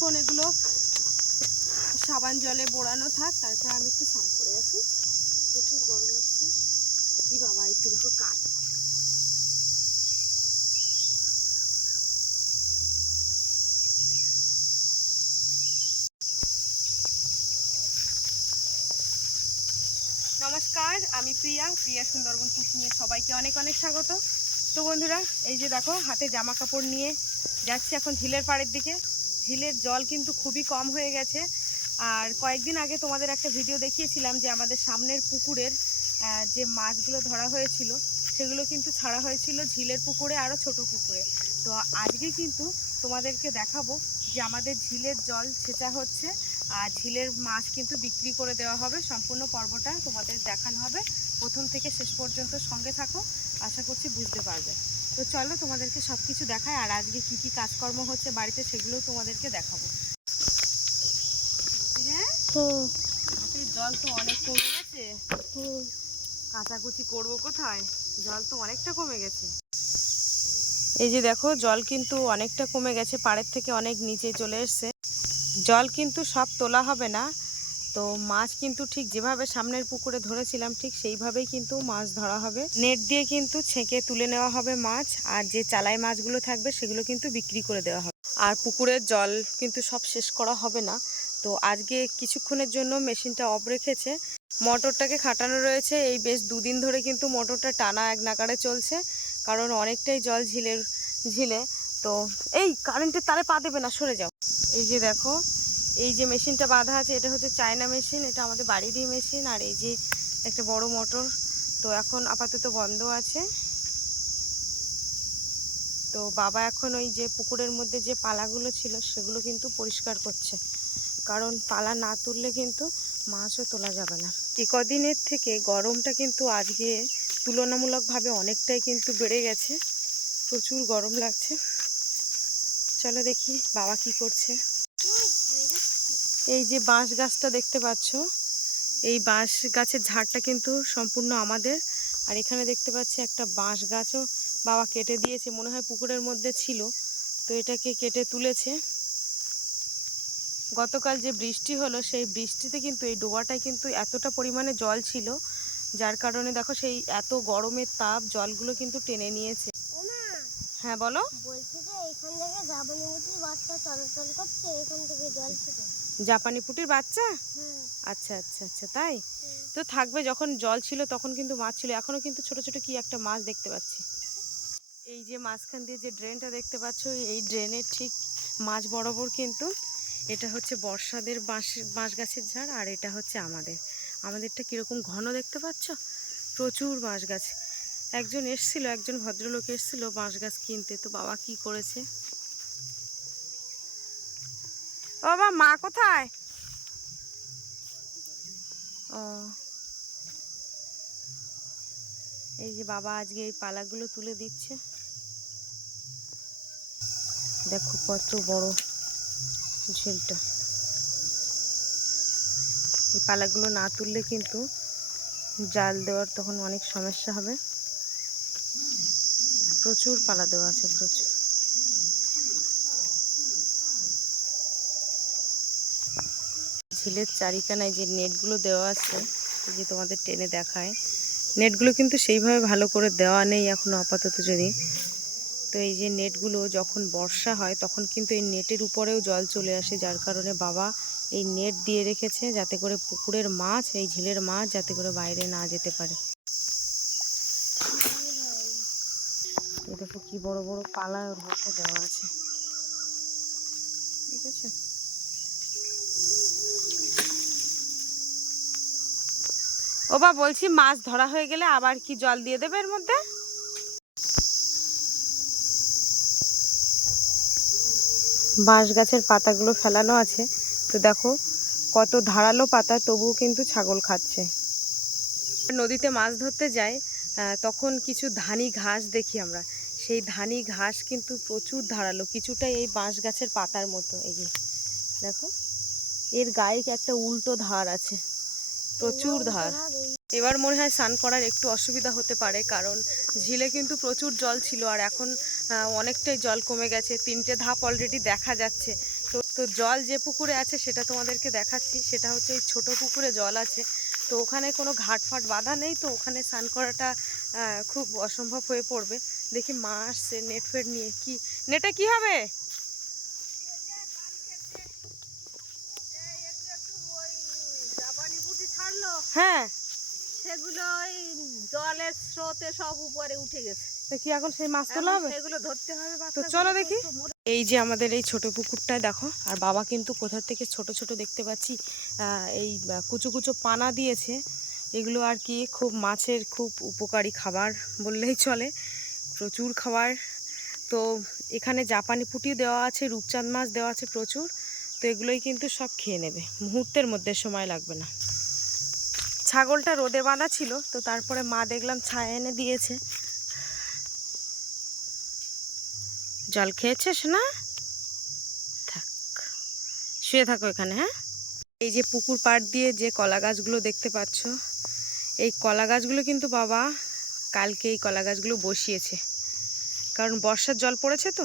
কিছুক্ষণ এগুলো সাবান জলে বোড়ানো থাক, তারপর আমি একটু স্নান করে আসি। প্রচুর গরম লাগছে। ই বাবা, একটু দেখো কাঠ। নমস্কার, আমি প্রিয়া প্রিয়া সুন্দরবন কুকিংয়ে সবাইকে অনেক অনেক স্বাগত। তো বন্ধুরা, এই যে দেখো, হাতে জামা কাপড় নিয়ে যাচ্ছি এখন ঝিলের পাড়ের দিকে। ঝিলের জল কিন্তু খুবই কম হয়ে গেছে। আর কয়েকদিন আগে তোমাদের একটা ভিডিও দেখিয়েছিলাম যে আমাদের সামনের পুকুরের যে মাছগুলো ধরা হয়েছিল, সেগুলো কিন্তু ছাড়া হয়েছিল ঝিলের পুকুরে আরও ছোট পুকুরে। তো আজকে কিন্তু তোমাদেরকে দেখাবো যে আমাদের ঝিলের জল ছেঁচা হচ্ছে, আর ঝিলের মাছ কিন্তু বিক্রি করে দেওয়া হবে। সম্পূর্ণ পর্বটা তোমাদের দেখানো হবে। প্রথম থেকে শেষ পর্যন্ত সঙ্গে থাকো। আশা করছি বুঝতে পারবে। তো চলো তোমাদেরকে সব কিছু দেখায় আর আজকে কি কি কাজকর্ম হচ্ছে বাড়িতে সেগুলোও তোমাদেরকে দেখাবো। জল তো অনেক কমে গেছে। কাঁচাকুচি করব কোথায়? জল তো অনেকটা কমে গেছে। এই যে দেখো জল কিন্তু অনেকটা কমে গেছে পাড়ের থেকে অনেক নিচে চলে এসছে। জল কিন্তু সব তোলা হবে না। তো মাছ কিন্তু ঠিক যেভাবে সামনের পুকুরে ধরেছিলাম, ঠিক সেইভাবেই কিন্তু মাছ ধরা হবে। নেট দিয়ে কিন্তু ছেঁকে তুলে নেওয়া হবে মাছ, আর যে চালাই মাছগুলো থাকবে সেগুলো কিন্তু বিক্রি করে দেওয়া হবে। আর পুকুরের জল কিন্তু সব শেষ করা হবে না। তো আজকে কিছুক্ষণের জন্য মেশিনটা অফ রেখেছে। মোটরটাকে খাটানো রয়েছে। এই বেশ দুদিন ধরে কিন্তু মোটরটা টানা এক নাকারে চলছে, কারণ অনেকটাই জল ঝিলের, ঝিলে। তো এই কারেন্টের তারে পা দেবে না, সরে যাও। এই যে দেখো এই যে মেশিনটা বাঁধা আছে, এটা হচ্ছে চায়না মেশিন, এটা আমাদের বাড়িরই মেশিন, আর এই যে একটা বড় মোটর। তো এখন আপাতত বন্ধ আছে। তো বাবা এখন ওই যে পুকুরের মধ্যে যে পালাগুলো ছিল, সেগুলো কিন্তু পরিষ্কার করছে। কারণ পালা না তুললে কিন্তু মাছও তোলা যাবে না। এই কদিনের থেকে গরমটা কিন্তু আজকে তুলনামূলকভাবে অনেকটাই কিন্তু বেড়ে গেছে। প্রচুর গরম লাগছে। চলো দেখি বাবা কি করছে। এই যে বাঁশ গাছটা দেখতে পাচ্ছ এই বাঁশ গাছের ঝাড়টা কিন্তু সম্পূর্ণ আমাদের। আর এখানে দেখতে পাচ্ছি একটা বাঁশ গাছও বাবা কেটে দিয়েছে মনে হয় পুকুরের মধ্যে ছিল। তো এটাকে কেটে তুলেছে। গতকাল যে বৃষ্টি হলো সেই বৃষ্টিতে কিন্তু এই ডোবাটায় কিন্তু এতটা পরিমাণে জল ছিল যার কারণে দেখো সেই এত গরমের তাপ জলগুলো কিন্তু টেনে নিয়েছে। হ্যাঁ বলো। বলছি যে এখান থেকে বাচ্চা চলাচল করছে এখান থেকে জল থেকে জাপানি পুটির বাচ্চা? আচ্ছা আচ্ছা আচ্ছা তাই? তো থাকবে যখন জল ছিল তখন কিন্তু মাছ ছিল। এখনও কিন্তু ছোট ছোট কি একটা মাছ দেখতে পাচ্ছি। এই যে মাঝখান দিয়ে যে ড্রেনটা দেখতে পাচ্ছ এই ড্রেনের ঠিক মাছ বরাবর কিন্তু এটা হচ্ছে বর্ষাদের বাঁশ বাঁশ গাছের ঝাড় আর এটা হচ্ছে আমাদের। আমাদেরটা কীরকম ঘন দেখতে পাচ্ছ? প্রচুর বাঁশ গাছ একজন এসছিল একজন ভদ্রলোক এসছিল বাঁশ গাছ কিনতে। তো বাবা কি করেছে? বাবা, মা কোথায়? ও। এই যে বাবা আজকে এই পালাগুলো তুলে দিচ্ছে। দেখো কত বড় ঝিলটা। এই পালাগুলো না তুললে কিন্তু জাল দেওয়ার তখন অনেক সমস্যা হবে। প্রচুর পালা দেওয়া আছে, প্রচুর। ঝিলের চারিখানায় যে নেটগুলো দেওয়া আছে যে তোমাদের টেনে দেখায়, নেটগুলো কিন্তু সেইভাবে ভালো করে দেওয়া নেই এখনও আপাতত যদি। তো এই যে নেটগুলো যখন বর্ষা হয়, তখন কিন্তু এই নেটের উপরেও জল চলে আসে, যার কারণে বাবা এই নেট দিয়ে রেখেছে যাতে করে পুকুরের মাছ, এই ঝিলের মাছ যাতে করে বাইরে না যেতে পারে। দেখো কি বড় বড় পালা ওর মধ্যে দেওয়া আছে। ঠিক আছে? ও বা বলছি মাছ ধরা হয়ে গেলে আবার কি জল দিয়ে দেবে এর মধ্যে? বাঁশ গাছের পাতাগুলো ফেলানো আছে। তো দেখো, কত ধারালো পাতা, তবুও কিন্তু ছাগল খাচ্ছে। নদীতে মাছ ধরতে যাই তখন কিছু ধানি ঘাস দেখি আমরা। সেই ধানি ঘাস কিন্তু প্রচুর ধারালো, কিছুটা এই বাঁশ গাছের পাতার মতো। এই যে, দেখো, এর গায়ে একটা উল্টো ধার আছে। প্রচুর ধার। এবার মনে হয় স্নান করার একটু অসুবিধা হতে পারে, কারণ ঝিলে কিন্তু প্রচুর জল ছিল আর এখন অনেকটাই জল কমে গেছে, তিনটে ধাপ অলরেডি দেখা যাচ্ছে। তো তো জল যে পুকুরে আছে সেটা তোমাদেরকে দেখাচ্ছি, সেটা হচ্ছে ওই ছোটো পুকুরে জল আছে। তো ওখানে কোনো ঘাট ফাট বাঁধা নেই, তো ওখানে স্নান করাটা খুব অসম্ভব হয়ে পড়বে। দেখি মা আসছে, নেট ফেট নিয়ে, কি, নেটে কি হবে জাপানি পুঁটি ছাড়লো হ্যাঁ। সেগুলো ওই জলের স্রোতে সব উপরে উঠে গেছে। কি এখন সেই মাছ তোলা হবে? সেগুলো ধরতে হবে তো চলো দেখি। এই যে আমাদের এই ছোট পুকুরটায় দেখো আর বাবা কিন্তু কোথা থেকে ছোট ছোট দেখতে পাচ্ছি এই কুচো কুচো পানা দিয়েছে। এগুলো আর কি খুব মাছের খুব উপকারী খাবার বললেই চলে প্রচুর খাবার। তো এখানে জাপানি পুঁটি দেওয়া আছে রূপচাঁদ মাছ দেওয়া আছে প্রচুর। তো এগুলোই কিন্তু সব খেয়ে নেবে মুহূর্তের মধ্যে সময় লাগবে না। ছাগলটা রোদে বাঁধা ছিল, তো তারপরে মা দেখলাম ছায়া এনে দিয়েছে। জল খেয়েছিস না? থাক, শুয়ে থাকো এখানে হ্যাঁ? এই যে পুকুর পাড় দিয়ে যে কলা গাছগুলো দেখতে পাচ্ছ, এই কলা গাছগুলো কিন্তু বাবা কালকে এই কলা গাছগুলো বসিয়েছে। কারণ বর্ষার জল পড়েছে তো,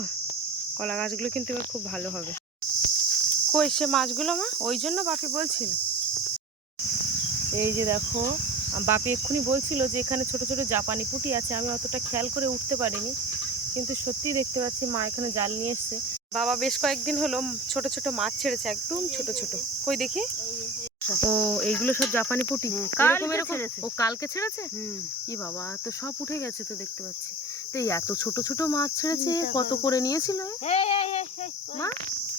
কলা গাছগুলো কিন্তু এবার খুব ভালো হবে। কই সে মাছগুলো মা? ওই জন্য বাপি বলছিল। এই যে দেখো বাপি এক্ষুনি বলছিল যে এখানে ছোট ছোট জাপানি পুঁটি আছে আমি অতটা খেয়াল করে উঠতে পারিনি কিন্তু সত্যি দেখতে পাচ্ছি মা এখানে জাল নিয়ে এসছে। বাবা বেশ কয়েকদিন হলো ছোট ছোট মাছ ছেড়েছে একদম ছোট ছোট। কই দেখি? ও এইগুলো সব জাপানি পুঁটি? এরকম এরকম? ও কালকে ছেড়েছে? হুম। ই বাবা তো সব উঠে গেছে তো দেখতে পাচ্ছি। তো এত ছোট ছোট মাছ ছেড়েছে কত করে নিয়েছিল? মা?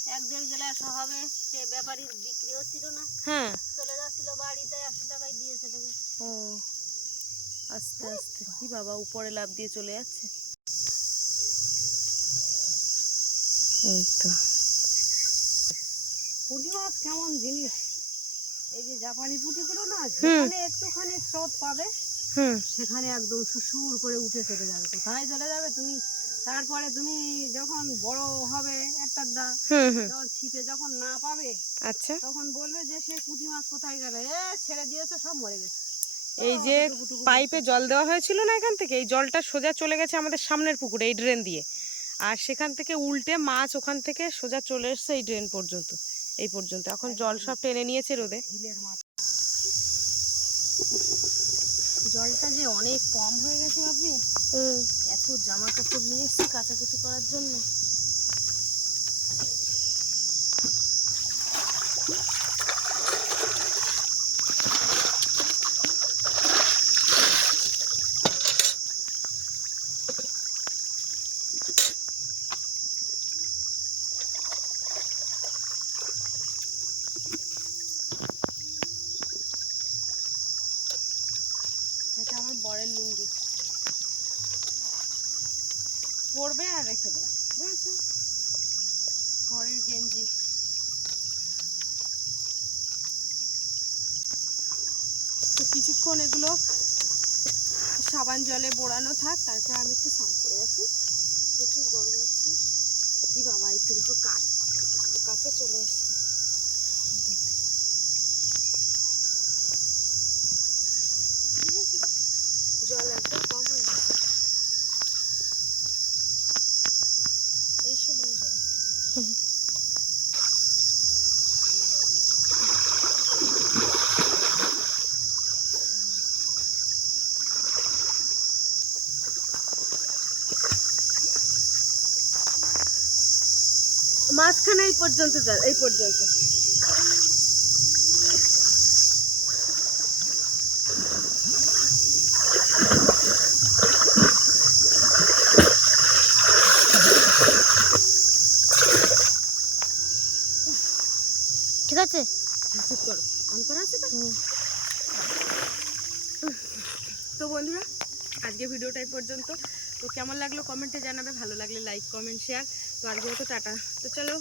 এক দেড় গ্লাস হবে সে ব্যাপারীর বিক্রি হচ্ছিল না। হ্যাঁ। চলে যাচ্ছিল বাড়িতে একশো টাকায় দিয়ে চলে ও আস্তে আস্তে। কি বাবা উপরে লাভ দিয়ে চলে যাচ্ছে। এই তো। পুঁটি মাছ কেমন জিনিস? এই যে জাপানি পুঁটিগুলো না যেখানে একটুখানি স্রোত পাবে সেখানে একদম সুসুর করে উঠে চলে যাবে। কোথায় চলে যাবে তুমি তারপরে তুমি যখন বড় হবে একটা দা যখন ছিপে যখন না পাবে আচ্ছা। তখন বলবে যে সেই পুঁটি মাছ কোথায় গেল? এ ছেড়ে দিয়েছে সব মরে গেছে। এই যে পাইপে জল দেওয়া হয়েছিল না এখান থেকে? এই জলটা সোজা চলে গেছে আমাদের সামনের পুকুরে এই ড্রেন দিয়ে। আর সেখান থেকে উল্টে মাছ ওখান থেকে সোজা চলে এসছে এই ড্রেন পর্যন্ত এই পর্যন্ত। এখন জল সব টেনে নিয়েছে রোদে হিলের মাছ জলটা যে অনেক কম হয়ে গেছে আপনি এত জামা কাপড় নিয়ে এসছি কাচাকুচি করার জন্য এটা আমার বরের লুঙ্গি। পরবে আর রেখে দেবে, বুঝেছ? ঘরের গেঞ্জি। তো কিছুক্ষণ এগুলো সাবান জলে বোড়ানো থাক, তারপর আমি একটু স্নান করে আছি প্রচুর গরম লাগছে। কি বাবা, একটু দেখো কাঠ। কাছে চলে এসছে জল একদম কম হয়ে গেছে এই সমান জল মাঝখানে এই পর্যন্ত এই পর্যন্ত। ঠিক আছে। চুপ করো। অন করা আছে তো? তো বন্ধুরা আজকে ভিডিওটা এই পর্যন্ত। তো কেমন লাগল কমেন্টে জানাবে ভালো লাগলে লাইক কমেন্ট শেয়ার তো আজকে মতো টাটা তো চলো